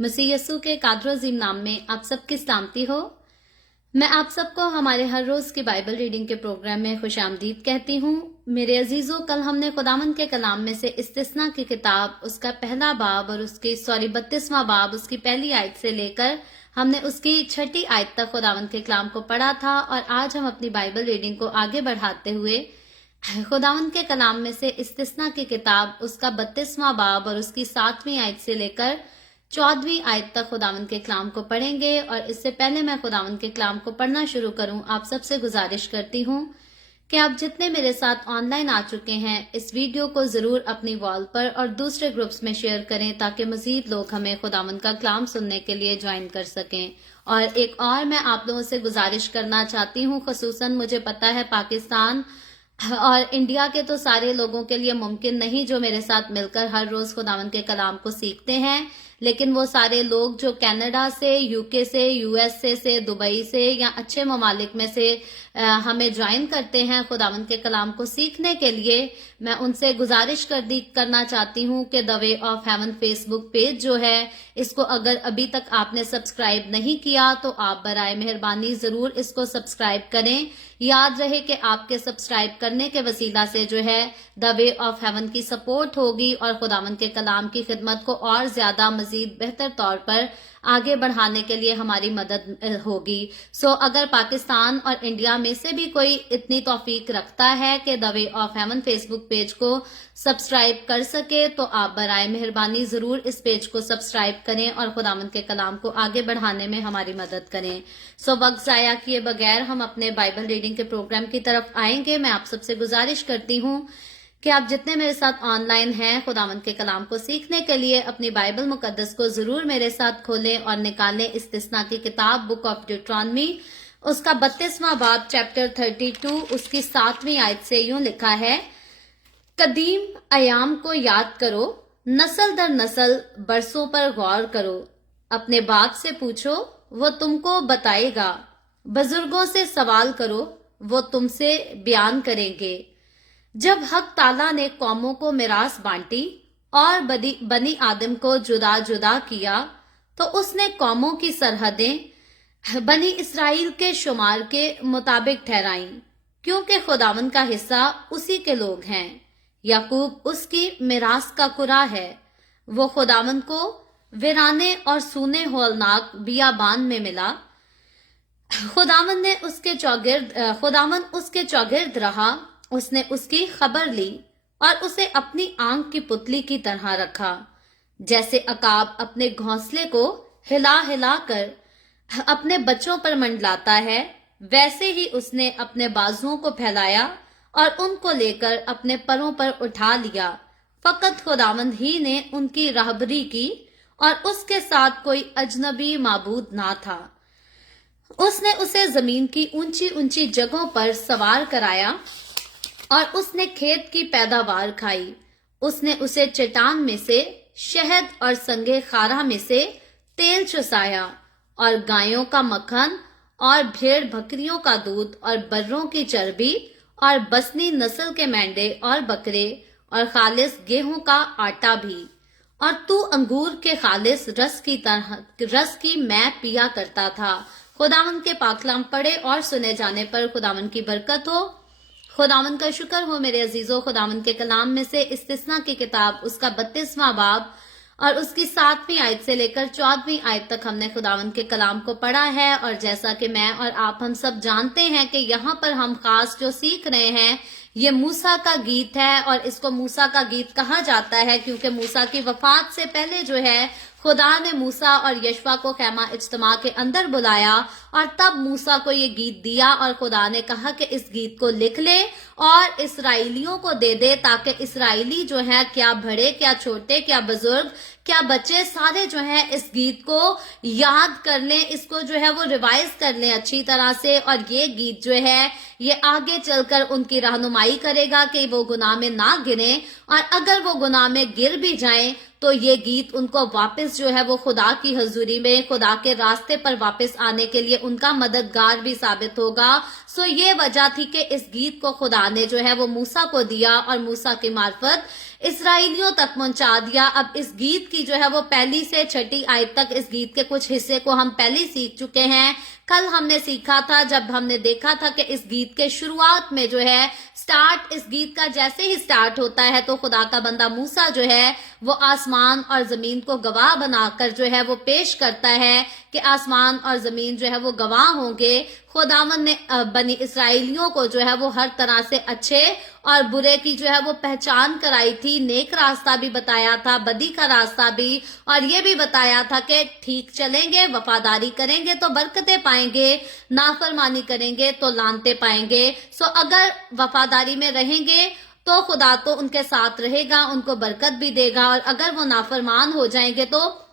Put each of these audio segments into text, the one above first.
मसीह यस्सु के कादर अजीम नाम में आप सबकी सलामती हो। मैं आप सबको हमारे हर रोज की बाइबल रीडिंग के प्रोग्राम में खुशामदीद कहती हूँ। मेरे अजीजों, कल हमने खुदावंद के कलाम में से इस्तिस्ना की किताब उसका पहला बाब और उसकी 32वां बाब उसकी पहली आयत से लेकर हमने उसकी 6ठी आयत तक खुदावंद के कलाम को पढ़ा था। और आज हम अपनी बाइबल रीडिंग को आगे बढ़ाते हुए खुदावंद के कलाम में से इस्तिस्ना की किताब उसका 32वां बाब और उसकी 7वीं आयत से लेकर 14वीं आयत तक खुदावंद के कलाम को पढ़ेंगे। और इससे पहले मैं खुदावंद के कलाम को पढ़ना शुरू करूं, आप सबसे गुजारिश करती हूं कि आप जितने मेरे साथ ऑनलाइन आ चुके हैं इस वीडियो को जरूर अपनी वॉल पर और दूसरे ग्रुप्स में शेयर करें ताकि मजीद लोग हमें खुदावंद का कलाम सुनने के लिए ज्वाइन कर सकें। और एक और मैं आप लोगों से गुजारिश करना चाहती हूँ, खसूसन मुझे पता है पाकिस्तान और इंडिया के तो सारे लोगों के लिए मुमकिन नहीं जो मेरे साथ मिलकर हर रोज खुदावंद के कलाम को सीखते हैं, लेकिन वो सारे लोग जो कनाडा से, यूके से, यूएसए से, दुबई से या अच्छे ममालिक में से हमें ज्वाइन करते हैं खुदावंद के कलाम को सीखने के लिए, मैं उनसे गुजारिश करना चाहती हूँ कि the way of haven Facebook page जो है इसको अगर अभी तक आपने सब्सक्राइब नहीं किया तो आप बराए मेहरबानी जरूर इसको सब्सक्राइब करें। याद रहे कि आपके सब्सक्राइब करने के वसीला से जो है द वे ऑफ हेवन की सपोर्ट होगी और खुदावंद के कलाम की खिदमत को और ज्यादा मजीद बेहतर तौर पर आगे बढ़ाने के लिए हमारी मदद होगी। सो अगर पाकिस्तान और इंडिया में से भी कोई इतनी तौफीक रखता है कि the way of haven Facebook page को सब्सक्राइब कर सके तो आप बराए मेहरबानी जरूर इस पेज को सब्सक्राइब करें और खुदावंद के कलाम को आगे बढ़ाने में हमारी मदद करें। सो वक्त जाया किए बगैर हम अपने बाइबल रीडिंग के प्रोग्राम की तरफ आएंगे। मैं आप सबसे गुजारिश करती हूँ कि आप जितने मेरे साथ ऑनलाइन हैं खुदावंद के कलाम को सीखने के लिए अपनी बाइबल मुकद्दस को जरूर मेरे साथ खोलें और निकालें इस्तिस्ना की किताब बुक ऑफ ड्यूटरॉनमी उसका 32वां बाब चैप्टर 32 उसकी 7वीं आयत से यूं लिखा है, कदीम अयाम को याद करो, नस्ल दर नस्ल बरसों पर गौर करो, अपने बाप से पूछो वो तुमको बताएगा, बुजुर्गों से सवाल करो वो तुमसे बयान करेंगे। जब हक ताला ने कौमों को मिरास बांटी और बनी आदम को जुदा जुदा किया तो उसने कौमों की सरहदें बनी इसराइल के शुमार के मुताबिक ठहराई, क्योंकि खुदावंद का हिस्सा उसी के लोग हैं। याकूब उसकी मिरास का कुरा है, वो खुदावंद को वीराने और सूने होलनाक बियाबान में मिला। खुदावंद उसके चौगिर्द रहा, उसने उसकी खबर ली और उसे अपनी आंख की पुतली की तरह रखा। जैसे अकाब अपने घोंसले को हिला हिला कर अपने बच्चों पर मंडलाता है, वैसे ही उसने अपने बाजुओं को फैलाया और उनको लेकर अपने परों पर उठा लिया। फकत खुदावंद ही ने उनकी राहबरी की और उसके साथ कोई अजनबी माबूद ना था। उसने उसे जमीन की ऊंची ऊंची जगहों पर सवार कराया और उसने खेत की पैदावार खाई। उसने उसे चट्टान में से शहद और संगे खारा में से तेल चुसाया और गायों का मक्खन और भेड़ बकरियों का दूध और बर्रों की चर्बी और बसनी नस्ल के मेंढे और बकरे और खालिस गेहूं का आटा भी। और तू अंगूर के खालिस रस की मैं पिया करता था। खुदावंद के पाकलाम पढ़े और सुने जाने पर खुदावंद की बरकत हो। खुदावंद का शुक्र हो मेरे अजीजों। खुदावंद के कलाम में से इस्तिस्ना की किताब उसका 32वां बाब और उसकी 7वीं आयत से लेकर 14वीं आयत तक हमने खुदावंद के कलाम को पढ़ा है। और जैसा कि मैं और आप हम सब जानते हैं कि यहाँ पर हम खास जो सीख रहे हैं ये मूसा का गीत है और इसको मूसा का गीत कहा जाता है क्योंकि मूसा की वफात से पहले जो है खुदा ने मूसा और यशवा को खैमा इज्तिमा के अंदर बुलाया और तब मूसा को ये गीत दिया और खुदा ने कहा कि इस गीत को लिख ले और इसराइलियों को दे दे ताकि इसराइली जो है, क्या बड़े क्या छोटे क्या बुजुर्ग क्या बच्चे, सारे जो है इस गीत को याद कर लें, इसको जो है वो रिवाइज कर लें अच्छी तरह से। और ये गीत जो है ये आगे चलकर उनकी रहनुमाई करेगा कि वो गुनाह में ना गिरे और अगर वो गुनाह में गिर भी जाएं तो ये गीत उनको वापस जो है वो खुदा की हजूरी में खुदा के रास्ते पर वापस आने के लिए उनका मददगार भी साबित होगा। सो ये वजह थी कि इस गीत को खुदा ने जो है वो मूसा को दिया और मूसा की मार्फत इसराइलियों तक पहुंचा दिया। अब इस गीत की जो है वो पहली से छठी आयत तक इस गीत के कुछ हिस्से को हम पहले सीख चुके हैं। कल हमने सीखा था जब हमने देखा था कि इस गीत के शुरुआत में जो है स्टार्ट, इस गीत का जैसे ही स्टार्ट होता है तो खुदा का बंदा मूसा जो है वो आसमान और जमीन को गवाह बनाकर जो है वो पेश करता है कि आसमान और जमीन जो है वो गवाह होंगे। खुदावन ने बनी इसराइलियों को जो है वो हर तरह से अच्छे और बुरे की जो है वो पहचान कराई थी, नेक रास्ता भी बताया था, बदी का रास्ता भी, और ये भी बताया था कि ठीक चलेंगे, वफादारी करेंगे तो बरकतें पाएंगे, नाफरमानी करेंगे तो लानते पाएंगे। सो अगर वफादारी में रहेंगे तो खुदा तो उनके साथ रहेगा, उनको बरकत भी देगा, और अगर वो नाफरमान हो जाएंगे तो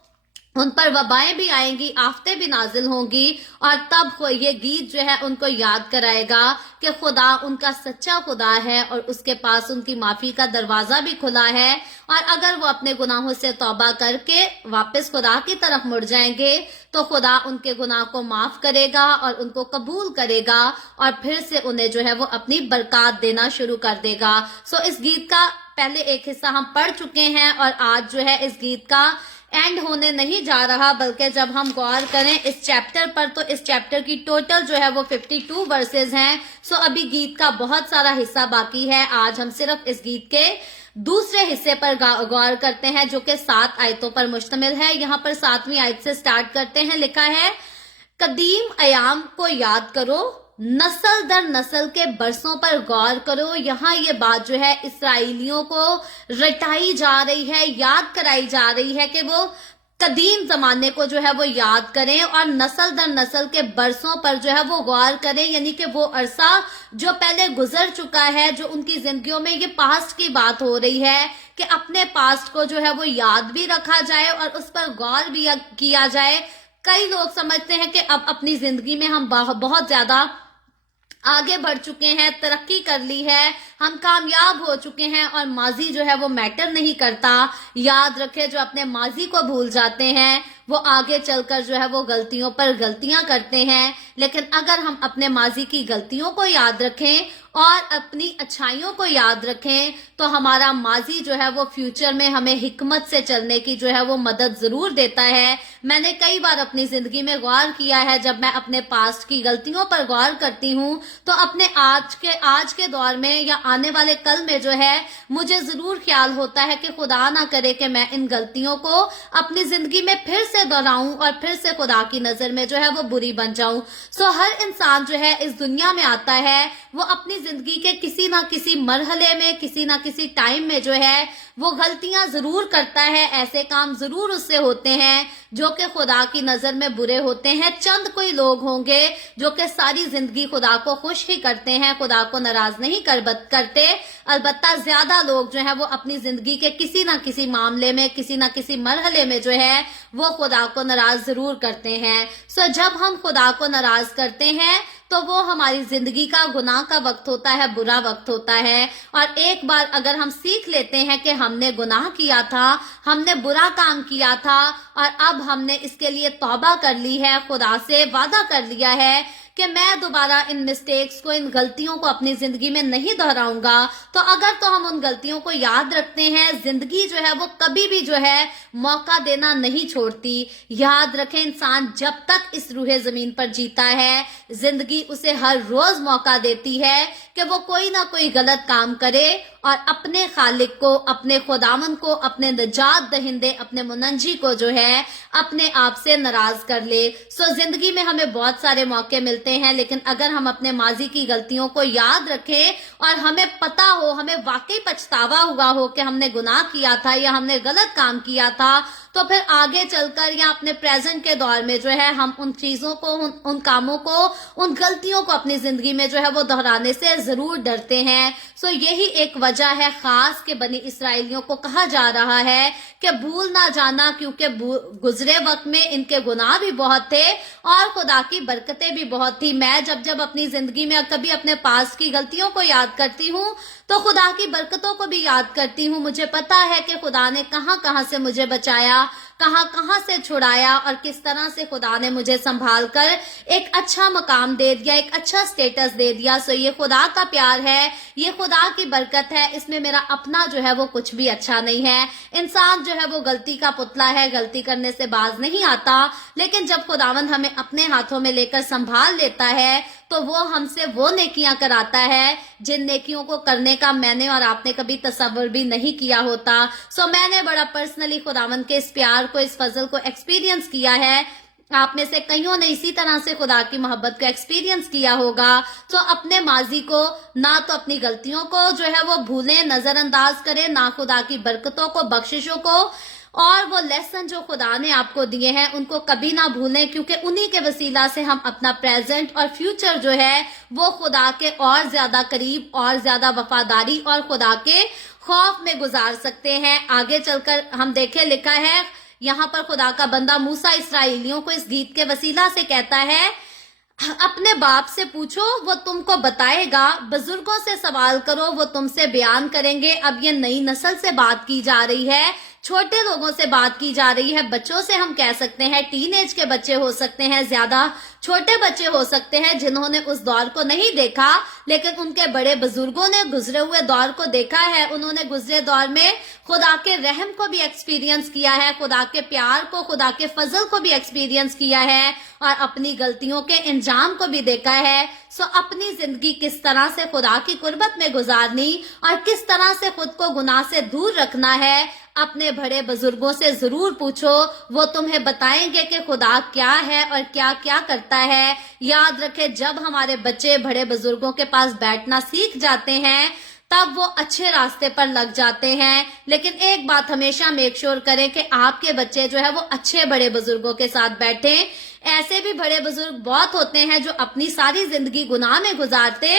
उन पर वबाएं भी आएंगी, आफतें भी नाजिल होंगी, और तब ये गीत जो है उनको याद कराएगा कि खुदा उनका सच्चा खुदा है और उसके पास उनकी माफी का दरवाजा भी खुला है। और अगर वो अपने गुनाहों से तौबा करके वापस खुदा की तरफ मुड़ जाएंगे तो खुदा उनके गुनाह को माफ करेगा और उनको कबूल करेगा और फिर से उन्हें जो है वो अपनी बरकत देना शुरू कर देगा। सो इस गीत का पहले एक हिस्सा हम पढ़ चुके हैं और आज जो है इस गीत का एंड होने नहीं जा रहा, बल्कि जब हम गौर करें इस चैप्टर पर तो इस चैप्टर की टोटल जो है वो 52 वर्सेस हैं। सो अभी गीत का बहुत सारा हिस्सा बाकी है। आज हम सिर्फ इस गीत के दूसरे हिस्से पर गौर करते हैं जो कि 7 आयतों पर मुश्तमिल है। यहाँ पर 7वीं आयत से स्टार्ट करते हैं। लिखा है, कदीम अयाम को याद करो, नस्ल दर नस्ल के बरसों पर गौर करो। यहाँ ये बात जो है इसराइलियों को रटाई जा रही है, याद कराई जा रही है कि वो कदीम जमाने को जो है वो याद करें और नस्ल दर नस्ल के बरसों पर जो है वो गौर करें, यानी कि वो अरसा जो पहले गुजर चुका है, जो उनकी जिंदगियों में ये पास्ट की बात हो रही है कि अपने पास्ट को जो है वो याद भी रखा जाए और उस पर गौर भी किया जाए। कई लोग समझते हैं कि अब अपनी जिंदगी में हम बहुत ज्यादा आगे बढ़ चुके हैं, तरक्की कर ली है, हम कामयाब हो चुके हैं और माजी जो है वो मैटर नहीं करता। याद रखें, जो अपने माजी को भूल जाते हैं वो आगे चलकर जो है वो गलतियों पर गलतियां करते हैं। लेकिन अगर हम अपने माजी की गलतियों को याद रखें और अपनी अच्छाइयों को याद रखें तो हमारा माजी जो है वो फ्यूचर में हमें हिकमत से चलने की जो है वो मदद जरूर देता है। मैंने कई बार अपनी जिंदगी में गौर किया है, जब मैं अपने पास्ट की गलतियों पर गौर करती हूँ तो अपने आज के दौर में या आने वाले कल में जो है मुझे जरूर ख्याल होता है कि खुदा ना करे कि मैं इन गलतियों को अपनी जिंदगी में फिर से दोहराऊं और फिर से खुदा की नजर में जो है वो बुरी बन जाऊं। सो हर इंसान जो है इस दुनिया में आता है वो अपनी जिंदगी के किसी ना किसी मरहले में, किसी ना किसी टाइम में जो है वो गलतियां जरूर करता है, ऐसे काम जरूर उससे होते हैं जो कि खुदा की नजर में बुरे होते हैं। चंद कोई लोग होंगे जो कि सारी जिंदगी खुदा को खुश ही करते हैं, खुदा को नाराज नहीं करते। अलबत्ता ज्यादा लोग जो है वो अपनी जिंदगी के किसी ना किसी मामले में, किसी ना किसी मरहले में जो है वो खुदा को नाराज जरूर करते हैं। सो जब हम खुदा को नाराज करते हैं तो वो हमारी जिंदगी का गुनाह का वक्त होता है, बुरा वक्त होता है। और एक बार अगर हम सीख लेते हैं कि हमने गुनाह किया था, हमने बुरा काम किया था और अब हमने इसके लिए तौबा कर ली है, खुदा से वादा कर लिया है कि मैं दोबारा इन मिस्टेक्स को, इन गलतियों को अपनी जिंदगी में नहीं दोहराऊंगा, तो अगर तो हम उन गलतियों को याद रखते हैं, जिंदगी जो है वो कभी भी जो है मौका देना नहीं छोड़ती। याद रखें, इंसान जब तक इस रूहे जमीन पर जीता है जिंदगी उसे हर रोज मौका देती है कि वो कोई ना कोई गलत काम करे और अपने खालिक को, अपने खुदावन को, अपने निजात दहिंदे, अपने मुनंजी को जो है अपने आप से नाराज कर ले। सो जिंदगी में हमें बहुत सारे मौके मिलते हैं, लेकिन अगर हम अपने माजी की गलतियों को याद रखें और हमें पता हो, हमें वाकई पछतावा हुआ हो कि हमने गुनाह किया था या हमने गलत काम किया था, तो फिर आगे चलकर या अपने प्रेजेंट के दौर में जो है हम उन चीजों को, उन कामों को, उन गलतियों को अपनी जिंदगी में जो है वो दोहराने से जरूर डरते हैं। सो यही एक वजह है खास कि बनी इसराइलियों को कहा जा रहा है कि भूल ना जाना, क्योंकि गुजरे वक्त में इनके गुनाह भी बहुत थे और खुदा की बरकतें भी बहुत थी। मैं जब अपनी जिंदगी में कभी अपने पास की गलतियों को याद करती हूँ तो खुदा की बरकतों को भी याद करती हूँ। मुझे पता है कि खुदा ने कहां कहां से मुझे बचाया, کہاں کہاں سے چھڑایا اور کس طرح سے خدا نے مجھے سنبھال کر ایک اچھا مقام دے دیا، ایک اچھا سٹیٹس دے دیا. سو یہ خدا کا پیار ہے، یہ خدا کی برکت ہے. اس میں میرا اپنا جو ہے وہ کچھ بھی اچھا نہیں ہے. انسان جو ہے وہ غلطی کا پتلا ہے، غلطی کرنے سے باز نہیں آتا. لیکن جب خداوند ہمیں اپنے ہاتھوں میں لے کر سنبھال لیتا ہے تو وہ ہم سے وہ نیکیاں کراتا ہے جن نیکیوں کو کرنے کا میں نے اور آپ نے کبھی تصور بھی نہیں کیا ہوتا. سو میں نے بڑا پرسنلی خداوند کے اس پیار کو، اس فضل کو ایکسپیرینس کیا ہے. آپ میں سے کئیوں نے اسی طرح سے خدا کی محبت کو ایکسپیرینس کیا ہوگا. تو اپنے ماضی کو، نہ تو اپنی غلطیوں کو جو ہے وہ بھولیں، نظر انداز کریں، نہ خدا کی برکتوں کو، بخششوں کو، اور وہ لیسن جو خدا نے آپ کو دیے ہیں ان کو کبھی نہ بھولیں، کیونکہ انہی کے وسیلہ سے ہم اپنا پریزنٹ اور فیوچر جو ہے وہ خدا کے اور زیادہ قریب، اور زیادہ وفاداری اور خدا کے خوف میں گزار سکتے ہیں. آگے چل کر ہم دیکھیں، لکھا ہے یہاں پر خدا کا بندہ موسیٰ اسرائیلیوں کو اس گیت کے وسیلہ سے کہتا ہے، اپنے باپ سے پوچھو وہ تم کو بتائے گا، بزرگوں سے سوال کرو وہ تم سے بیان کریں گے. اب یہ نئی نسل سے بات کی جا رہی ہے، چھوٹے لوگوں سے بات کی جا رہی ہے. بچوں سے ہم کہہ سکتے ہیں، ٹین ایج کے بچے ہو سکتے ہیں، زیادہ چھوٹے بچے ہو سکتے ہیں جنہوں نے اس دور کو نہیں دیکھا، لیکن ان کے بڑے بزرگوں نے گزرے ہوئے دور کو دیکھا ہے. انہوں نے گزرے دور میں خدا کے رحم کو بھی ایکسپیرینس کیا ہے، خدا کے پیار کو، خدا کے فضل کو بھی ایکسپیرینس کیا ہے، اور اپنی غلطیوں کے انجام کو بھی دیکھا ہے. سو اپنی زندگی کس طرح سے خدا کی قربت میں گزارنی اور کس طرح سے خود کو گناہ سے دور رکھنا ہے، اپنے بڑے بزرگوں سے ضرور پوچھو. وہ تمہیں بتائیں گے کہ خدا کیا ہے اور کیا کیا کرتا ہے. یاد رکھے، جب ہمارے بچے بڑے بزرگوں کے پاس بیٹھنا سیکھ جاتے ہیں تب وہ اچھے راستے پر لگ جاتے ہیں. لیکن ایک بات ہمیشہ میک شور کریں کہ آپ کے بچے جو ہے وہ اچھے بڑے بزرگوں کے ساتھ بیٹھیں. ایسے بھی بڑے بزرگ بہت ہوتے ہیں جو اپنی ساری زندگی گناہ میں گزارتے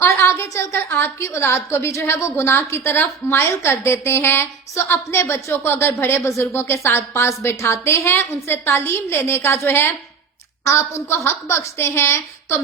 اور آگے چل کر آپ کی اولاد کو بھی جو ہے وہ گناہ کی طرف مائل کر دیتے ہیں. سو اپنے بچوں کو اگر بڑے بزرگوں کے ساتھ پاس بٹھاتے ہیں، ان سے تعلیم لینے کا جو ہے آپ ان کو حق بخشتے ہیں، تو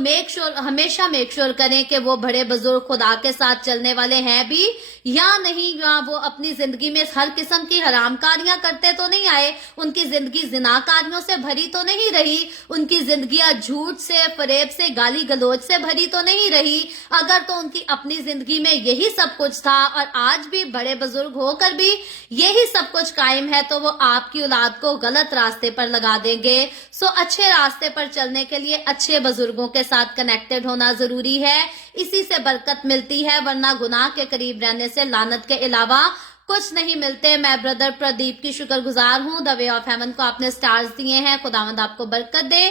ہمیشہ میک شور کریں کہ وہ بڑے بزرگ خدا کے ساتھ چلنے والے ہیں بھی یا نہیں، یا وہ اپنی زندگی میں ہر قسم کی حرام کاریاں کرتے تو نہیں آئے، ان کی زندگی زنا کاریوں سے بھری تو نہیں رہی، ان کی زندگی جھوٹ سے، فریب سے، گالی گلوچ سے بھری تو نہیں رہی. اگر تو ان کی اپنی زندگی میں یہی سب کچھ تھا اور آج بھی بڑے بزرگ ہو کر بھی یہی سب کچھ قائم ہے، تو وہ آپ کی اولاد کو غلط راستے پر لگا دیں گے. سو اچھے راستے پر چلنے کے لیے اچھے بزرگوں کے ساتھ کنیکٹڈ ہونا ضروری ہے. اسی سے برکت ملتی ہے، ورنہ گناہ کے قریب رہنے سے لعنت کے علاوہ کچھ نہیں ملتے. میں بردر پردیپ کی شکر گزار ہوں. دا وے آف ہیون کو آپ نے سٹارز دیے ہیں. خداوند آپ کو برکت دے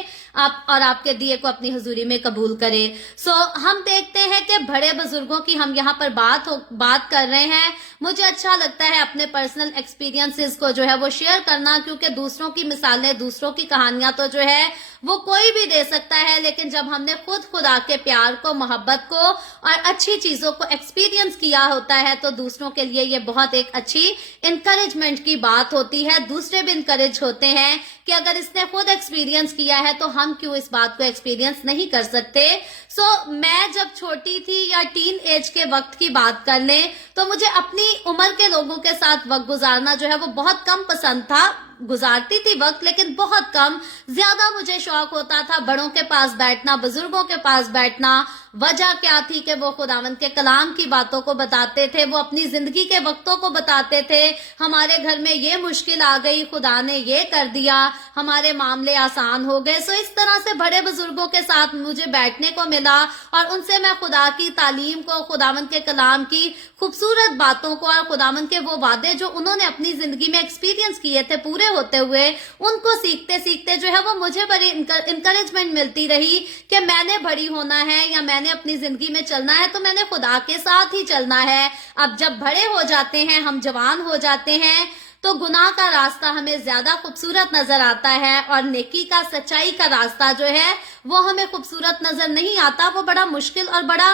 اور آپ کے دیے کو اپنی حضوری میں قبول کرے. سو ہم دیکھتے ہیں کہ بڑے بزرگوں کی ہم یہاں پر بات کر رہے ہیں. مجھے اچھا لگتا ہے اپنے پرسنل ایکسپیرینسز کو جو ہے وہ شیئر کرنا، کیونکہ دوسروں کی مثالیں، دوسروں کی کہانیاں تو جو ہے وہ کوئی بھی دے سکتا ہے، لیکن جب ہم نے خود خدا کے پیار کو، محبت کو اور اچھی چیزوں کو ایکسپیرینس کیا ہوتا ہے تو دوسروں کے لیے یہ بہت ایک اچھی انکریجمنٹ کی بات ہوتی ہے. دوسرے بھی انکریج ہوتے ہیں کہ اگر اس نے خود ایکسپیرینس کیا ہے تو ہم کیوں اس بات کو ایکسپیرینس نہیں کر سکتے. سو میں جب چھوٹی تھی یا ٹین ایج کے وقت کی بات کر لیں تو مجھے اپنی عمر کے لوگوں کے ساتھ وقت گزارنا جو ہے وہ بہت کم پسند تھا. گزارتی تھی وقت لیکن بہت کم. زیادہ مجھے شوق ہوتا تھا بڑوں کے پاس بیٹھنا، بزرگوں کے پاس بیٹھنا. وجہ کیا تھی کہ وہ خداوند کے کلام کی باتوں کو بتاتے تھے، وہ اپنی زندگی کے وقتوں کو بتاتے تھے. ہمارے گھر میں یہ مشکل آ گئی، خدا نے یہ کر دیا، ہمارے معاملے آسان ہو گئے. سو اس طرح سے بڑے بزرگوں کے ساتھ مجھے بیٹھنے کو ملا اور ان سے میں خدا کی تعلیم کو، خداوند کے کلام کی خوبصورت باتوں کو اور خداوند کے وہ وعدے جو انہوں نے اپنی زندگی میں ایکسپیرینس کیے تھے پورے ہوتے ہوئے، ان کو سیکھتے سیکھتے جو ہے وہ مجھے بڑی انکریجمنٹ ملتی رہی کہ میں نے بڑی ہونا ہے یا میں نے اپنی زندگی میں چلنا ہے تو میں نے خدا کے ساتھ ہی چلنا ہے. اب جب بڑے ہو جاتے ہیں، ہم جوان ہو جاتے ہیں، تو گناہ کا راستہ ہمیں زیادہ خوبصورت نظر آتا ہے اور نیکی کا، سچائی کا راستہ جو ہے وہ ہمیں خوبصورت نظر نہیں آتا. وہ بڑا مشکل اور بڑا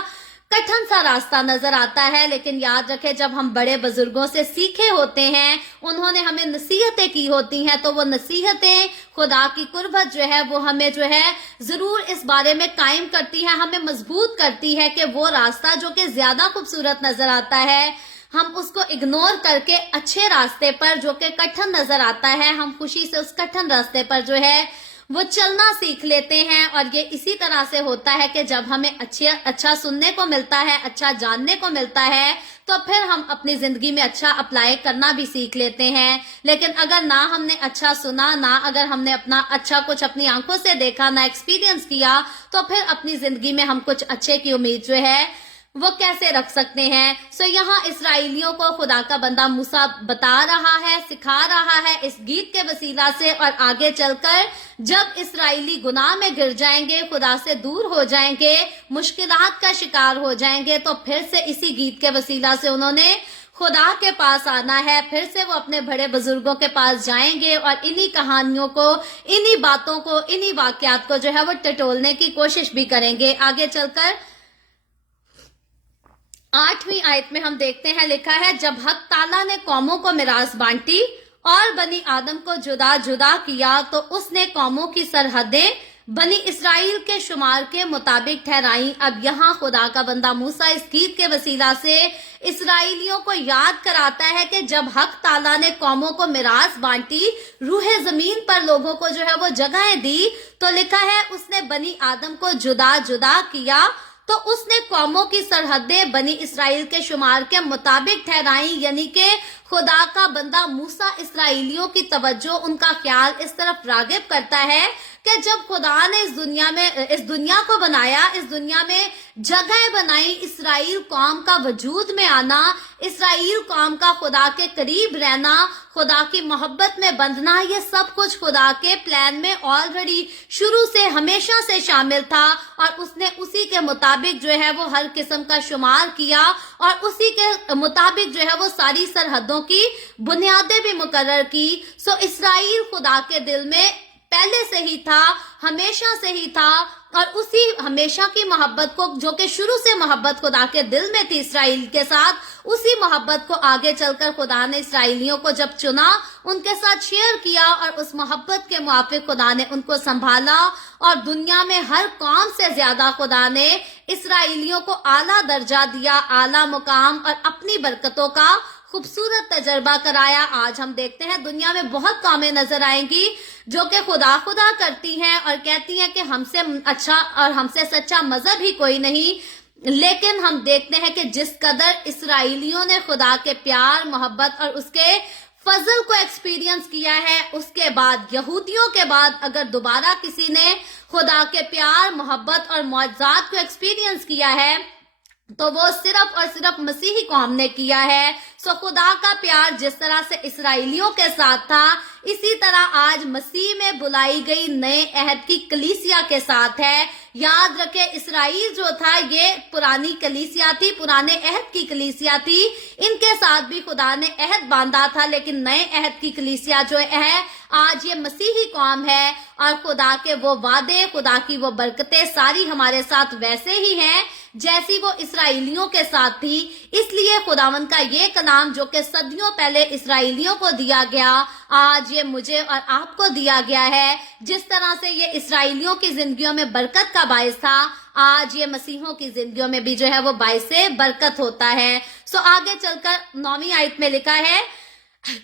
کٹھن سا راستہ نظر آتا ہے. لیکن یاد رکھے، جب ہم بڑے بزرگوں سے سیکھے ہوتے ہیں، انہوں نے ہمیں نصیحتیں کی ہوتی ہیں، تو وہ نصیحتیں، خدا کی قربت جو ہے وہ ہمیں جو ہے ضرور اس بارے میں قائم کرتی ہے، ہمیں مضبوط کرتی ہے کہ وہ راستہ جو کہ زیادہ خوبصورت نظر آتا ہے ہم اس کو اگنور کر کے اچھے راستے پر جو کہ کٹھن نظر آتا ہے، ہم خوشی سے اس کٹھن راستے پر جو ہے وہ چلنا سیکھ لیتے ہیں۔ اور یہ اسی طرح سے ہوتا ہے کہ جب ہمیں اچھا سننے کو ملتا ہے، اچھا جاننے کو ملتا ہے، تو پھر ہم اپنی زندگی میں اچھا اپلائی کرنا بھی سیکھ لیتے ہیں۔ لیکن اگر نہ ہم نے اچھا سنا، نہ اگر ہم نے اپنا اچھا کچھ اپنی آنکھوں سے دیکھا، نہ ایکسپیرینس کیا، تو پھر اپنی زندگی میں ہم کچھ اچھے کی امید جو ہے وہ کیسے رکھ سکتے ہیں؟ یہاں اسرائیلیوں کو خدا کا بندہ موسیٰ بتا رہا ہے، سکھا رہا ہے اس گیت کے وسیلہ سے، اور آگے چل کر جب اسرائیلی گناہ میں گر جائیں گے، خدا سے دور ہو جائیں گے، مشکلات کا شکار ہو جائیں گے، تو پھر سے اسی گیت کے وسیلہ سے انہوں نے خدا کے پاس آنا ہے، پھر سے وہ اپنے بڑے بزرگوں کے پاس جائیں گے اور انہی کہانیوں کو، انہی باتوں کو، انہی واقعات کو جو ہے وہ ٹٹولنے کی کوشش بھی کریں گے۔ آگے چل کر 8ویں آیت میں ہم دیکھتے ہیں، لکھا ہے، جب حق تعالیٰ نے قوموں کو میراث بانٹی اور بنی آدم کو جدا جدا کیا، تو اس نے قوموں کی سرحدیں بنی اسرائیل کے شمار کے مطابق ٹھہرائیں۔ اب یہاں خدا کا بندہ موسیٰ اس گیت کے وسیلہ سے اسرائیلیوں کو یاد کراتا ہے کہ جب حق تعالیٰ نے قوموں کو میراث بانٹی، روح زمین پر لوگوں کو جو ہے وہ جگہیں دی، تو لکھا ہے اس نے بنی آدم کو جدا جدا کیا، تو اس نے قوموں کی سرحدیں بنی اسرائیل کے شمار کے مطابق ٹھہرائیں۔ یعنی کہ خدا کا بندہ موسیٰ اسرائیلیوں کی توجہ، ان کا خیال اس طرف راغب کرتا ہے کہ جب خدا نے اس دنیا کو بنایا، اس دنیا میں جگہ بنائی، اسرائیل قوم کا وجود میں آنا، اسرائیل قوم کا خدا کے قریب رہنا، خدا کی محبت میں بندھنا، یہ سب کچھ خدا کے پلان میں آلریڈی شروع سے ہمیشہ سے شامل تھا، اور اس نے اسی کے مطابق جو ہے وہ ہر قسم کا شمار کیا، اور اسی کے مطابق جو ہے وہ ساری سرحدوں کی بنیادیں بھی مقرر کی۔ اسرائیل خدا کے دل میں پہلے سے ہی تھا، ہمیشہ سے ہی تھا، اور اسی ہمیشہ کی محبت کو، جو کہ شروع سے محبت خدا کے دل میں تھی اسرائیل کے ساتھ، اسی محبت کو آگے چل کر خدا نے اسرائیلیوں کو جب چنا، ان کے ساتھ شیئر کیا، اور اس محبت کے موافق خدا نے ان کو سنبھالا، اور دنیا میں ہر قوم سے زیادہ خدا نے اسرائیلیوں کو اعلیٰ درجہ دیا، اعلیٰ مقام اور اپنی برکتوں کا خوبصورت تجربہ کرایا۔ آج ہم دیکھتے ہیں دنیا میں بہت قومیں نظر آئیں گی جو کہ خدا خدا کرتی ہیں اور کہتی ہیں کہ ہم سے اچھا اور ہم سے سچا مذہب ہی کوئی نہیں، لیکن ہم دیکھتے ہیں کہ جس قدر اسرائیلیوں نے خدا کے پیار، محبت اور اس کے فضل کو ایکسپیرینس کیا ہے، اس کے بعد یہودیوں کے بعد اگر دوبارہ کسی نے خدا کے پیار، محبت اور معجزات کو ایکسپیرینس کیا ہے تو وہ صرف اور صرف مسیحی قوم نے کیا ہے۔ خدا کا پیار جس طرح سے اسرائیلیوں کے ساتھ تھا، اسی طرح آج مسیح میں بلائی گئی نئے عہد کی کلیسیا کے ساتھ ہے۔ یاد رکھے، اسرائیل جو تھا یہ پرانی کلیسیا تھی، پرانے عہد کی کلیسیا تھی، ان کے ساتھ بھی خدا نے عہد باندھا تھا، لیکن نئے عہد کی کلیسیا جو ہے آج یہ مسیحی قوم ہے، اور خدا کے وہ وعدے، خدا کی وہ برکتیں ساری ہمارے ساتھ ویسے ہی ہیں جیسی وہ اسرائیلیوں کے ساتھ تھی۔ اس لیے خداوند کا یہ کلام جو کہ صدیوں پہلے اسرائیلیوں کو دیا گیا، آج یہ مجھے اور آپ کو دیا گیا ہے۔ جس طرح سے یہ اسرائیلیوں کی زندگیوں میں برکت کا باعث تھا، آج یہ مسیحوں کی زندگیوں میں بھی جو ہے وہ باعث برکت ہوتا ہے۔ آگے چل کر 9ویں آیت میں لکھا ہے،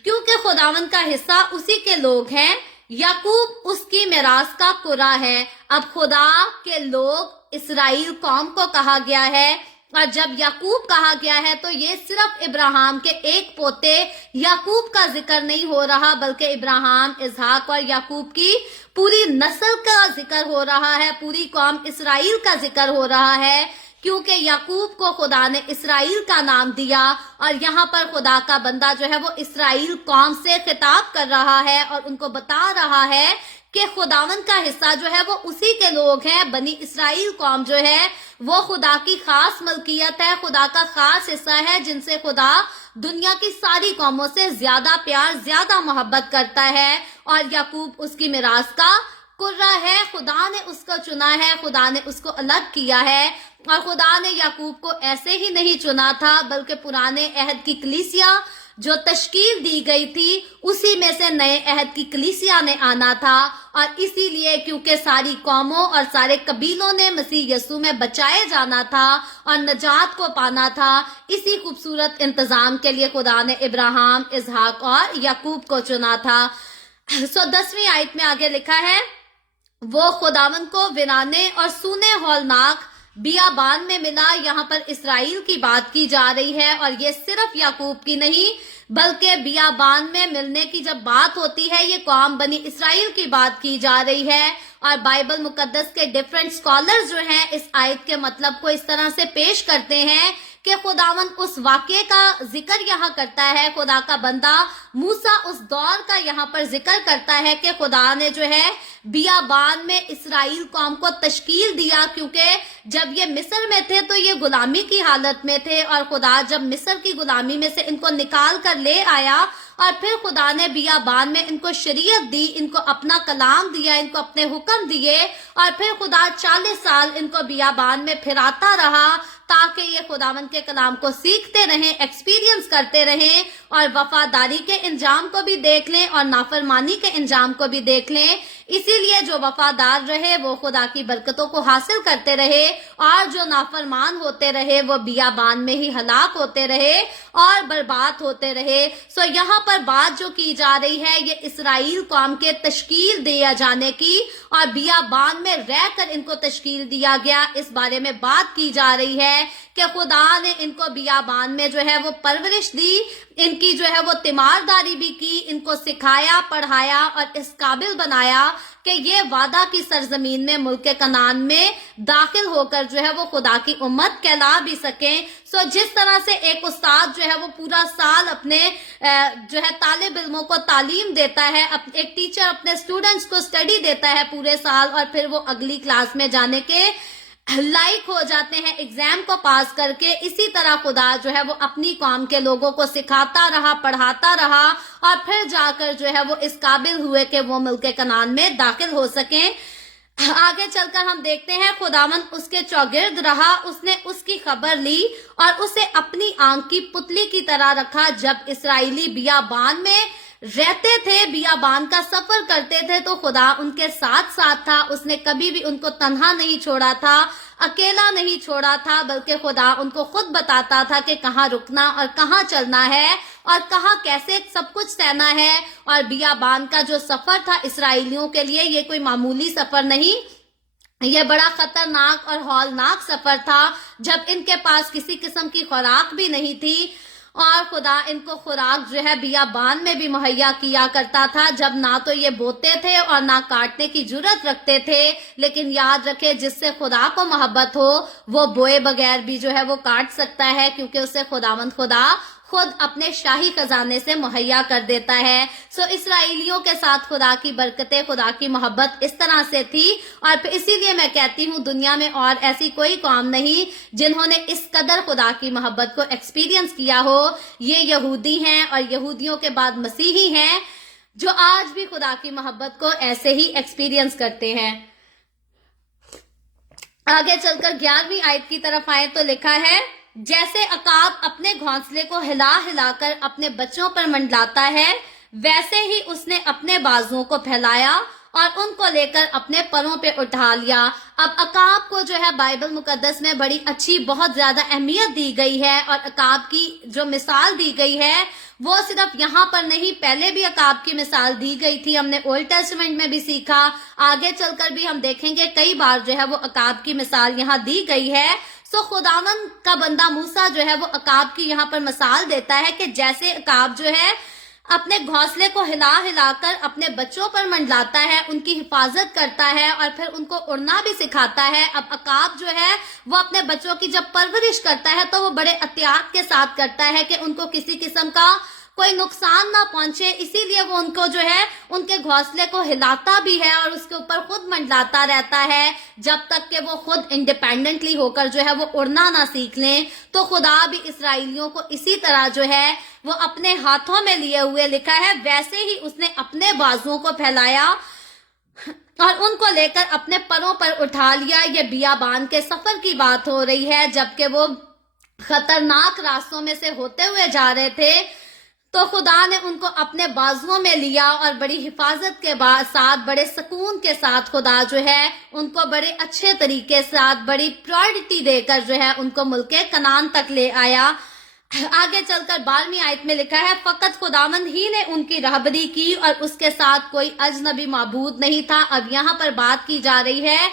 کیونکہ خداوند کا حصہ اسی کے لوگ ہیں، یعقوب اس کی میراث کا قرہ ہے۔ اب خدا کے لوگ اسرائیل قوم کو کہا گیا ہے، اور جب یعقوب کہا گیا ہے تو یہ صرف ابراہیم کے ایک پوتے یعقوب کا ذکر نہیں ہو رہا، بلکہ ابراہیم، اسحاق اور یعقوب کی پوری نسل کا ذکر ہو رہا ہے، پوری قوم اسرائیل کا ذکر ہو رہا ہے، کیونکہ یعقوب کو خدا نے اسرائیل کا نام دیا، اور یہاں پر خدا کا بندہ جو ہے وہ اسرائیل قوم سے خطاب کر رہا ہے اور ان کو بتا رہا ہے کہ خداوند کا حصہ جو ہے وہ اسی کے لوگ ہیں۔ بنی اسرائیل قوم جو ہے وہ خدا کی خاص ملکیت ہے، خدا کا خاص حصہ ہے، جن سے خدا دنیا کی ساری قوموں سے زیادہ پیار، زیادہ محبت کرتا ہے، اور یعقوب اس کی میراث کا قرہ ہے۔ خدا نے اس کو چنا ہے، خدا نے اس کو الگ کیا ہے، اور خدا نے یعقوب کو ایسے ہی نہیں چنا تھا، بلکہ پرانے عہد کی کلیسیا जो तश्कील दी गई थी उसी में से नए अहद की कलीसिया ने आना था, और इसीलिए क्योंकि सारी कौमों और सारे कबीलों ने मसीह यीशु में बचाए जाना था और नजात को पाना था, इसी खूबसूरत इंतजाम के लिए खुदा ने इब्राहिम, इसहाक और याकूब को चुना था। 10वीं आयत में आगे लिखा है, वो खुदावन को वीराने और सूने हौलनाक बियाबान में मिला। यहाँ पर इसराइल की बात की जा रही है, और ये सिर्फ याकूब की नहीं बल्कि बियाबान में मिलने की जब बात होती है ये कौम बनी इसराइल की बात की जा रही है। और बाइबल मुकद्दस के डिफरेंट स्कॉलर्स जो हैं इस आयत के मतलब को इस तरह से पेश करते हैं कि खुदावन उस वाक़ये का जिक्र यहाँ करता है, खुदा का बंदा मूसा उस दौर का यहाँ पर जिक्र करता है कि खुदा ने जो है बियाबान में इसराइल कौम को तश्कील दिया, क्योंकि जब ये मिस्र में थे तो ये गुलामी की हालत में थे, और खुदा जब मिस्र की गुलामी में से इनको निकाल कर ले आया और फिर खुदा ने बियाबान में इनको शरीयत दी, इनको अपना कलाम दिया, इनको अपने हुक्म दिए, और फिर खुदा 40 साल इनको बियाबान में फिराता रहा ताकि ये खुदावन के कलाम को सीखते रहें, एक्सपीरियंस करते रहें और वफादारी के इंजाम को भी देख लें और नाफरमानी के इंजाम को भी देख लें। इसीलिए जो वफादार रहे वो खुदा की बरकतों को हासिल करते रहे, और जो नाफरमान होते रहे वो बियाबान में ही हलाक होते रहे और बर्बाद होते रहे। सो यहाँ पर बात जो की जा रही है ये इसराइल कौम के तश्कील दिया जाने की, और बियाबान में रहकर इनको तश्कील दिया गया, इस बारे में बात की जा रही है कि खुदा ने इनको बियाबान में जो है वो परवरिश दी, इनकी जो है वो तीमारदारी भी की, इनको सिखाया, पढ़ाया और इस काबिल बनाया कि ये वादा की सरजमीन में मुल्क कनान में दाखिल होकर जो है वो खुदा की उम्मत कहला भी सकें। सो जिस तरह से एक उस्ताद जो है वो पूरा साल अपने जो है तालिब इल्मों को तालीम देता है, एक टीचर अपने स्टूडेंट्स को स्टडी देता है पूरे साल, और फिर वो अगली क्लास में जाने के लायक हो जाते हैं एग्जाम को पास करके, इसी तरह खुदा जो है वो अपनी कौम के लोगों को सिखाता रहा, पढ़ाता रहा, और फिर जाकर जो है वो इस काबिल हुए कि वो मुल्क कनान में दाखिल हो सकें। आगे चलकर हम देखते हैं खुदावन उसके चौगिर्द रहा, उसने उसकी खबर ली और उसे अपनी आंख की पुतली की तरह रखा। जब इसराइली बियाबान में रहते थे, बियाबान का सफर करते थे, तो खुदा उनके साथ साथ था, उसने कभी भी उनको तन्हा नहीं छोड़ा था, अकेला नहीं छोड़ा था, बल्कि खुदा उनको खुद बताता था कि कहाँ रुकना और कहाँ चलना है और कहाँ कैसे सब कुछ सहना है। और बियाबान का जो सफर था इसराइलियों के लिए ये कोई मामूली सफर नहीं, ये बड़ा खतरनाक और हौलनाक सफर था, जब इनके पास किसी किस्म की खुराक भी नहीं थी, और खुदा इनको खुराक जो है बियाबान में भी मुहैया किया करता था, जब ना तो ये बोते थे और ना काटने की जुर्रत रखते थे। लेकिन याद रखे, जिससे खुदा को मोहब्बत हो वो बोए बगैर भी जो है वो काट सकता है, क्योंकि उसे खुदावंद खुदा खुद अपने शाही खजाने से मुहैया कर देता है। सो इसराइलियों के साथ खुदा की बरकतें, खुदा की मोहब्बत इस तरह से थी, और इसीलिए मैं कहती हूँ दुनिया में और ऐसी कोई कौम नहीं जिन्होंने इस कदर खुदा की मोहब्बत को एक्सपीरियंस किया हो। ये यहूदी हैं और यहूदियों के बाद मसीही हैं जो आज भी खुदा की मोहब्बत को ऐसे ही एक्सपीरियंस करते हैं। आगे चलकर 11वीं आयत की तरफ आए तो लिखा है, जैसे अकाब अपने घोंसले को हिला हिलाकर अपने बच्चों पर मंडलाता है, वैसे ही उसने अपने बाजुओं को फैलाया और उनको लेकर अपने परों पे उठा लिया। अब अकाब को जो है बाइबल मुकद्दस में बड़ी अच्छी, बहुत ज्यादा अहमियत दी गई है, और अकाब की जो मिसाल दी गई है वो सिर्फ यहाँ पर नहीं, पहले भी अकाब की मिसाल दी गई थी, हमने ओल्ड टेस्टामेंट में भी सीखा, आगे चलकर भी हम देखेंगे कई बार जो है वो अकाब की मिसाल यहाँ दी गई है। सो खुदावन का बंदा मूसा जो है वो अकाब की यहाँ पर मिसाल देता है कि जैसे अकाब जो है अपने घोंसले को हिला हिलाकर अपने बच्चों पर मंडलाता है, उनकी हिफाजत करता है और फिर उनको उड़ना भी सिखाता है। अब अकाब जो है वो अपने बच्चों की जब परवरिश करता है तो वो बड़े एहतियात के साथ करता है कि उनको किसी किस्म का कोई नुकसान ना पहुंचे, इसीलिए वो उनको जो है उनके घोंसले को हिलाता भी है और उसके ऊपर खुद मंडलाता रहता है, जब तक कि वो खुद इंडिपेंडेंटली होकर जो है वो उड़ना ना सीख लें। तो खुदा भी इसराइलियों को इसी तरह जो है वो अपने हाथों में लिए हुए, लिखा है वैसे ही उसने अपने बाजुओं को फैलाया और उनको लेकर अपने परों पर उठा लिया। ये बियाबान के सफर की बात हो रही है, जबकि वो खतरनाक रास्तों में से होते हुए जा रहे थे, تو خدا نے ان کو اپنے بازوؤں میں لیا اور بڑی حفاظت کے ساتھ، بڑے سکون کے ساتھ خدا جو ہے ان کو بڑے اچھے طریقے سے، بڑی پرائورٹی دے کر جو ہے ان کو ملک کنعان تک لے آیا۔ آگے چل کر 12ویں آیت میں لکھا ہے، فقط خداوند ہی نے ان کی رہبری کی اور اس کے ساتھ کوئی اجنبی معبود نہیں تھا۔ اب یہاں پر بات کی جا رہی ہے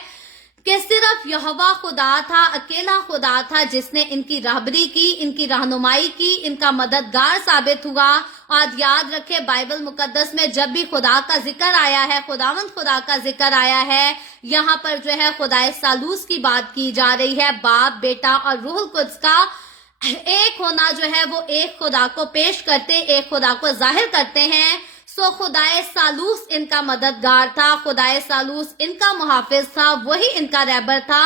کہ صرف یہوہ خدا تھا، اکیلا خدا تھا جس نے ان کی رہبری کی، ان کی رہنمائی کی، ان کا مددگار ثابت ہوا۔ اور یاد رکھے بائبل مقدس میں جب بھی خدا کا ذکر آیا ہے، خداوند خدا کا ذکر آیا ہے، یہاں پر جو ہے خدا ثالوث کی بات کی جا رہی ہے، باپ، بیٹا اور روح القدس کا ایک ہونا جو ہے وہ ایک خدا کو پیش کرتے، ایک خدا کو ظاہر کرتے ہیں۔ سو خدائے ثالوث ان کا مددگار تھا، خدائے ثالوث ان کا محافظ تھا، وہی ان کا رہبر تھا۔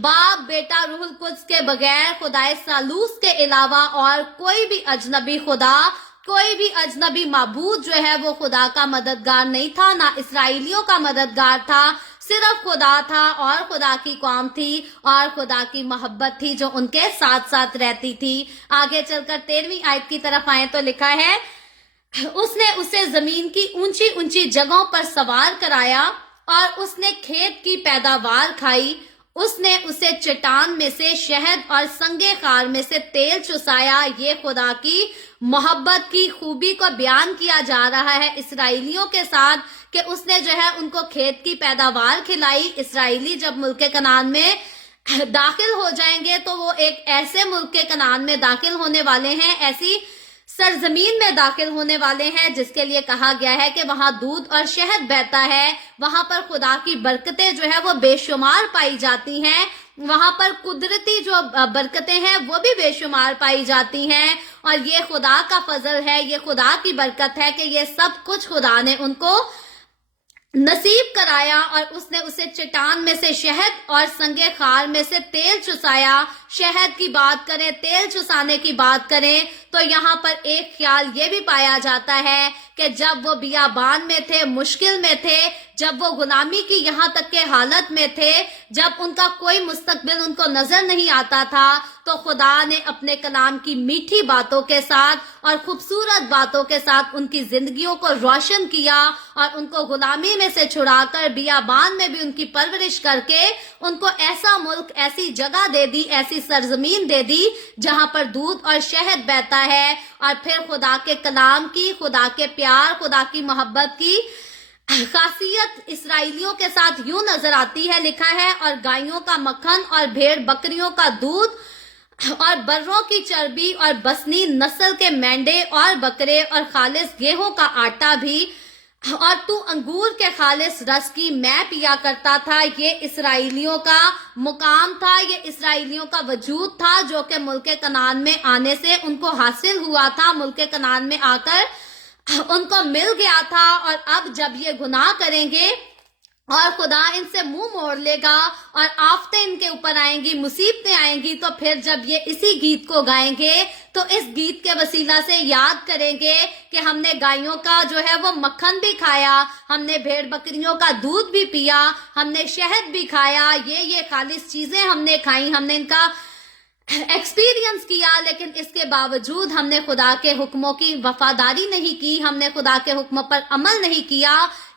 باپ، بیٹا، روح القدس کے بغیر، خدائے ثالوث کے علاوہ اور کوئی بھی اجنبی خدا، کوئی بھی اجنبی معبود جو ہے وہ خدا کا مددگار نہیں تھا، نہ اسرائیلیوں کا مددگار تھا، صرف خدا تھا اور خدا کی قوم تھی اور خدا کی محبت تھی جو ان کے ساتھ ساتھ رہتی تھی۔ آگے چل کر 13ویں آیت کی طرف آئیں تو لکھا ہے، اس نے اسے زمین کی اونچی اونچی جگہوں پر سوار کرایا اور اس نے کھیت کی پیداوار کھائی، اس نے اسے چٹان میں سے شہد اور سنگے خار میں سے تیل چسایا۔ یہ خدا کی محبت کی خوبی کو بیان کیا جا رہا ہے اسرائیلیوں کے ساتھ کہ اس نے جو ہے ان کو کھیت کی پیداوار کھلائی۔ اسرائیلی جب ملک کنعان میں داخل ہو جائیں گے تو وہ ایک ایسے ملک کنعان میں داخل ہونے والے ہیں، ایسی سرزمین میں داخل ہونے والے ہیں جس کے لیے کہا گیا ہے کہ وہاں دودھ اور شہد بہتا ہے، وہاں پر خدا کی برکتیں جو ہے وہ بے شمار پائی جاتی ہیں، وہاں پر قدرتی جو برکتیں ہیں وہ بھی بے شمار پائی جاتی ہیں، اور یہ خدا کا فضل ہے، یہ خدا کی برکت ہے کہ یہ سب کچھ خدا نے ان کو نصیب کرایا۔ اور اس نے اسے چٹان میں سے شہد اور سنگے خار میں سے تیل چسایا۔ شہد کی بات کریں، تیل چسانے کی بات کریں تو یہاں پر ایک خیال یہ بھی پایا جاتا ہے کہ جب وہ بیابان میں تھے، مشکل میں تھے، جب وہ غلامی کی یہاں تک کے حالت میں تھے، جب ان کا کوئی مستقبل ان کو نظر نہیں آتا تھا، تو خدا نے اپنے کلام کی میٹھی باتوں کے ساتھ اور خوبصورت باتوں کے ساتھ ان کی زندگیوں کو روشن کیا اور ان کو غلامی میں سے چھڑا کر بیابان میں بھی ان کی پرورش کر کے ان کو ایسا ملک، ایسی جگہ دے دی، ایسی سرزمین دے دی جہاں پر دودھ اور شہد بہتا ہے۔ اور پھر خدا کے کلام کی، خدا کے پیار، خدا کی محبت کی خاصیت اسرائیلیوں کے ساتھ یوں نظر آتی ہے، لکھا ہے، اور گائیوں کا مکھن اور بھیڑ بکریوں کا دودھ اور بروں کی چربی اور بسنی نسل کے مینڈے اور بکرے اور خالص گیہوں کا آٹا بھی، اور تو انگور کے خالص رس کی میں پیا کرتا تھا۔ یہ اسرائیلیوں کا مقام تھا، یہ اسرائیلیوں کا وجود تھا جو کہ ملک کنعان میں آنے سے ان کو حاصل ہوا تھا، ملک کنعان میں آ کر ان کو مل گیا تھا۔ اور اب جب یہ گناہ کریں گے اور خدا ان سے منہ موڑ لے گا اور آفتیں ان کے اوپر آئیں گی، مصیبتیں آئیں گی، تو پھر جب یہ اسی گیت کو گائیں گے تو اس گیت کے وسیلہ سے یاد کریں گے کہ ہم نے گائیوں کا جو ہے وہ مکھن بھی کھایا، ہم نے بھیڑ بکریوں کا دودھ بھی پیا، ہم نے شہد بھی کھایا، یہ خالص چیزیں ہم نے کھائی، ہم نے ان کا ایکسپیرینس کیا، لیکن اس کے باوجود ہم نے خدا کے حکموں کی وفاداری نہیں کی، ہم نے خدا کے حکموں پر عمل نہیں کیا۔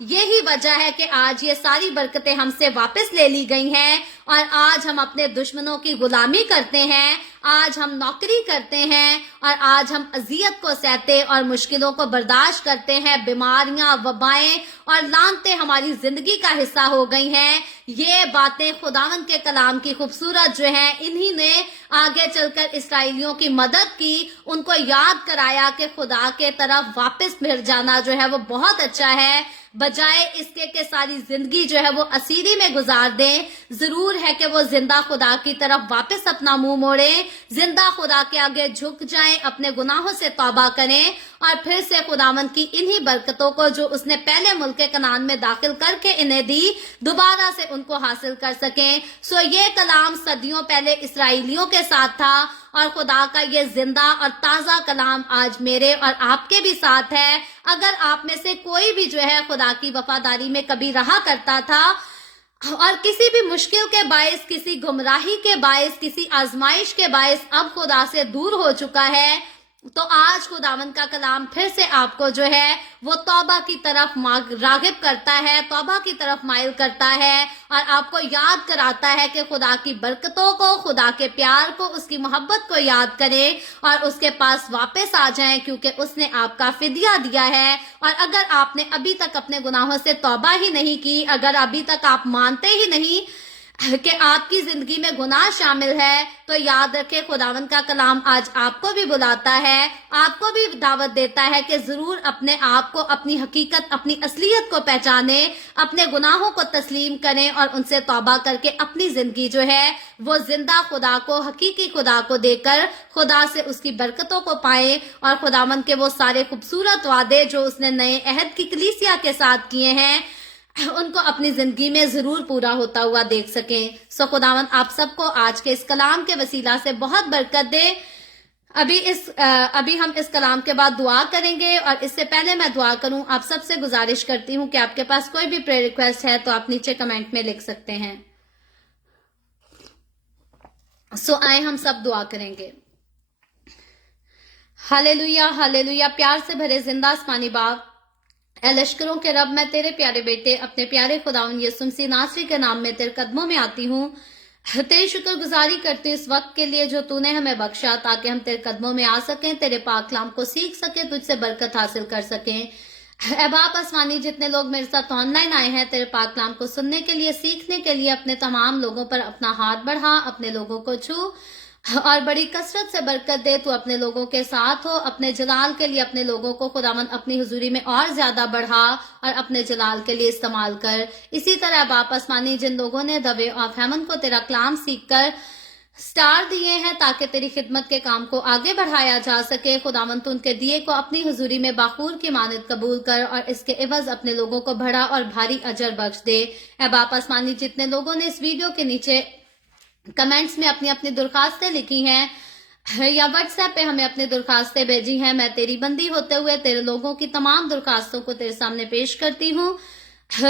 یہی وجہ ہے کہ آج یہ ساری برکتیں ہم سے واپس لے لی گئی ہیں اور آج ہم اپنے دشمنوں کی غلامی کرتے ہیں، آج ہم نوکری کرتے ہیں اور آج ہم اذیت کو سہتے اور مشکلوں کو برداشت کرتے ہیں، بیماریاں، وبائیں اور لعنتیں ہماری زندگی کا حصہ ہو گئی ہیں۔ یہ باتیں خداوند کے کلام کی خوبصورت جو ہیں، انہی نے آگے چل کر اسرائیلیوں کی مدد کی، ان کو یاد کرایا کہ خدا کے طرف واپس پھر جانا جو ہے وہ بہت اچھا ہے، بجائے اس کے کہ ساری زندگی جو ہے وہ اسیری میں گزار دیں۔ ضرور ہے کہ وہ زندہ خدا کی طرف واپس اپنا منہ موڑیں، زندہ خدا کے آگے جھک جائیں، اپنے گناہوں سے توبہ کریں اور پھر سے خداوند کی انہی برکتوں کو جو اس نے پہلے ملک کنعان میں داخل کر کے انہیں دی، دوبارہ سے ان کو حاصل کر سکیں۔ سو یہ کلام صدیوں پہلے اسرائیلیوں کے ساتھ تھا اور خدا کا یہ زندہ اور تازہ کلام آج میرے اور آپ کے بھی ساتھ ہے۔ اگر آپ میں سے کوئی بھی جو ہے خدا کی وفاداری میں کبھی رہا کرتا تھا اور کسی بھی مشکل کے باعث، کسی گمراہی کے باعث، کسی آزمائش کے باعث اب خدا سے دور ہو چکا ہے، तो आज खुदावंद का कलाम फिर से आपको जो है वो तौबा की तरफ रागिब करता है, तौबा की तरफ माइल करता है और आपको याद कराता है कि खुदा की बरकतों को, खुदा के प्यार को, उसकी मोहब्बत को याद करें और उसके पास वापस आ जाएं, क्योंकि उसने आपका फिदिया दिया है। और अगर आपने अभी तक अपने गुनाहों से तौबा ही नहीं की, अगर अभी तक आप मानते ही नहीं कि आपकी जिंदगी में गुनाह शामिल है, तो याद रखें खुदावंद का कलाम आज आपको भी बुलाता है, आपको भी दावत देता है कि जरूर अपने आप को, अपनी हकीकत, अपनी असलियत को पहचाने, अपने गुनाहों को तस्लीम करें और उनसे तौबा करके अपनी जिंदगी जो है वो जिंदा खुदा को, हकीकी खुदा को देकर खुदा से उसकी बरकतों को पाए और खुदावंद के वो सारे खूबसूरत वादे जो उसने नए अहद की कलीसिया के साथ किए हैं उनको अपनी जिंदगी में जरूर पूरा होता हुआ देख सकें। सो खुदावंद आप सबको आज के इस कलाम के वसीला से बहुत बरकत दे। अभी हम इस कलाम के बाद दुआ करेंगे और इससे पहले मैं दुआ करूं, आप सबसे गुजारिश करती हूं कि आपके पास कोई भी प्रेयर रिक्वेस्ट है तो आप नीचे कमेंट में लिख सकते हैं। सो आए हम सब दुआ करेंगे। Hallelujah, hallelujah. प्यार से भरे जिंदा आसमानी बाप, ऐ लश्करों के रब, मैं तेरे प्यारे बेटे अपने प्यारे खुदावंद यीशु मसीह नासरी के नाम में तेरे कदमों में आती हूँ। तेरी शुक्रगुजारी करती हूँ इस वक्त के लिए जो तूने हमें बख्शा, ताकि हम तेरे कदमों में आ सकें, तेरे पाक कलाम को सीख सकें, तुझसे बरकत हासिल कर सकें। ऐ बाप आसमानी, जितने लोग मेरे साथ ऑनलाइन आए हैं तेरे पाक कलाम को सुनने के लिए, सीखने के लिए, अपने तमाम लोगों पर अपना हाथ बढ़ा, अपने लोगों को छू और बड़ी कसरत से बरकत दे। तू अपने लोगों के साथ हो, अपने जलाल के लिए अपने लोगों को खुदावंद अपनी हुजूरी में और ज्यादा बढ़ा और अपने जलाल के लिए इस्तेमाल कर। इसी तरह बाप आसमानी, जिन लोगों ने द वे ऑफ हेवन को तेरा कलाम सीख कर स्टार दिए हैं ताकि तेरी खिदमत के काम को आगे बढ़ाया जा सके, खुदावंद उनके दिए को अपनी हुजूरी में बाखूर की मानद कबूल कर और इसके एवज अपने लोगों को बड़ा और भारी अजर बख्श दे। ऐ बाप आसमानी, जितने लोगों ने इस वीडियो के नीचे कमेंट्स में अपनी अपनी दरखास्तें लिखी हैं या व्हाट्सएप पे हमें अपनी दरखास्तें भेजी हैं, मैं तेरी बंदी होते हुए तेरे लोगों की तमाम दरखास्तों को तेरे सामने पेश करती हूँ।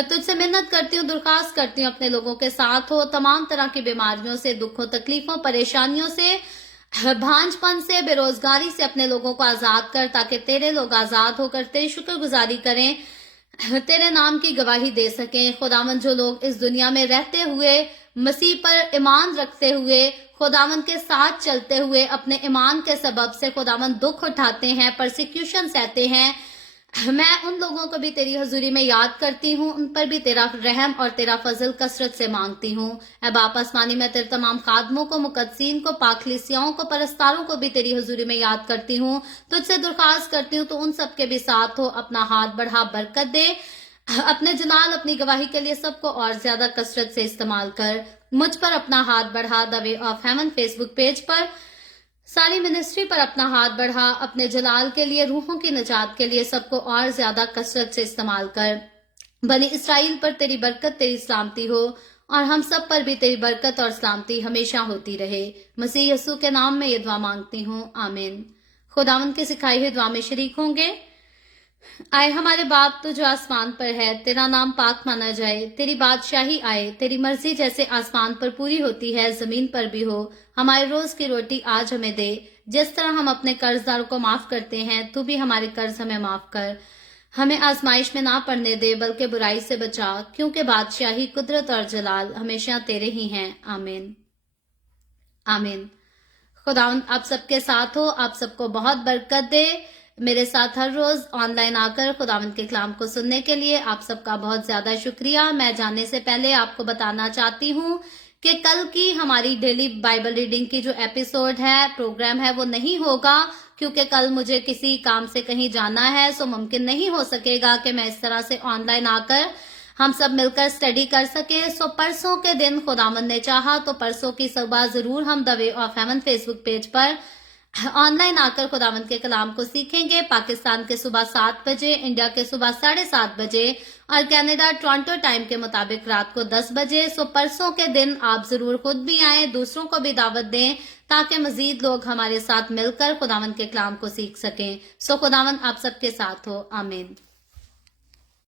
तुझसे मिन्नत करती हूँ, दरखास्त करती हूँ, अपने लोगों के साथ हो, तमाम तरह की बीमारियों से, दुखों, तकलीफों, परेशानियों से, भांजपन से, बेरोजगारी से अपने लोगों को आजाद कर, ताकि तेरे लोग आजाद होकर तेरी शुक्रगुजारी करें, तेरे नाम की गवाही दे सकें। खुदावंद, जो लोग इस दुनिया में रहते हुए मसीह पर ईमान रखते हुए, खुदावंद के साथ चलते हुए, अपने ईमान के सबब से खुदावंद दुख उठाते हैं, परसिक्यूशन सहते हैं, मैं उन लोगों को भी तेरी हजूरी में याद करती हूँ, उन पर भी तेरा रहम और तेरा फजल कसरत से मांगती हूँ। ऐ बाप आसमानी, मैं तेरे तमाम खादमों को, मुकद्दसीन को, पाखलिसियाओं को, परस्तारों को भी तेरी हजूरी में याद करती हूँ। तुझसे दरख्वास्त करती हूँ तो उन सब के भी साथ हो, अपना हाथ बढ़ा, बरकत दे, अपने जलाल, अपनी गवाही के लिए सबको और ज्यादा कसरत से इस्तेमाल कर। मुझ पर अपना हाथ बढ़ा, the way of haven Facebook page पर, सारी मिनिस्ट्री पर अपना हाथ बढ़ा, अपने जलाल के लिए, रूहों की निजात के लिए सबको और ज्यादा कसरत से इस्तेमाल कर। बनी इसराइल पर तेरी बरकत, तेरी सलामती हो और हम सब पर भी तेरी बरकत और सलामती हमेशा होती रहे। मसीह यीशु के नाम में ये दुआ मांगती हूँ, आमीन। खुदावंद की सिखाई हुई दुआ में शरीक होंगे। आए हमारे बाप तो जो आसमान पर है, तेरा नाम पाक माना जाए, तेरी बादशाही आए, तेरी मर्जी जैसे आसमान पर पूरी होती है जमीन पर भी हो। हमारे रोज की रोटी आज हमें दे, जिस तरह हम अपने कर्जदारों को माफ करते हैं, तू भी हमारे कर्ज हमें माफ कर। हमें आजमाइश में ना पड़ने दे, बल्कि बुराई से बचा, क्योंकि बादशाही, कुदरत और जलाल हमेशा तेरे ही हैं, आमीन, आमीन। खुदावंद आप सबके साथ हो, आप सबको बहुत बरकत दे। मेरे साथ हर रोज ऑनलाइन आकर खुदावंद के कलाम को सुनने के लिए आप सबका बहुत ज्यादा शुक्रिया। मैं जाने से पहले आपको बताना चाहती हूँ कि कल की हमारी डेली बाइबल रीडिंग की जो एपिसोड है, प्रोग्राम है, वो नहीं होगा, क्योंकि कल मुझे किसी काम से कहीं जाना है। सो मुमकिन नहीं हो सकेगा कि मैं इस तरह से ऑनलाइन आकर हम सब मिलकर स्टडी कर सके। सो परसों के दिन खुदावंद ने चाहा तो परसों की सुबह जरूर हम the way of haven Facebook page पर ऑनलाइन आकर खुदावंद के कलाम को सीखेंगे। पाकिस्तान के सुबह 7 बजे, इंडिया के सुबह 7:30 बजे और कनाडा टोरंटो टाइम के मुताबिक रात को 10 बजे। सो परसों के दिन आप जरूर खुद भी आए, दूसरों को भी दावत दें, ताकि मजीद लोग हमारे साथ मिलकर खुदावंद के कलाम को सीख सकें। सो खुदावंद आप सबके साथ हो, आमीन।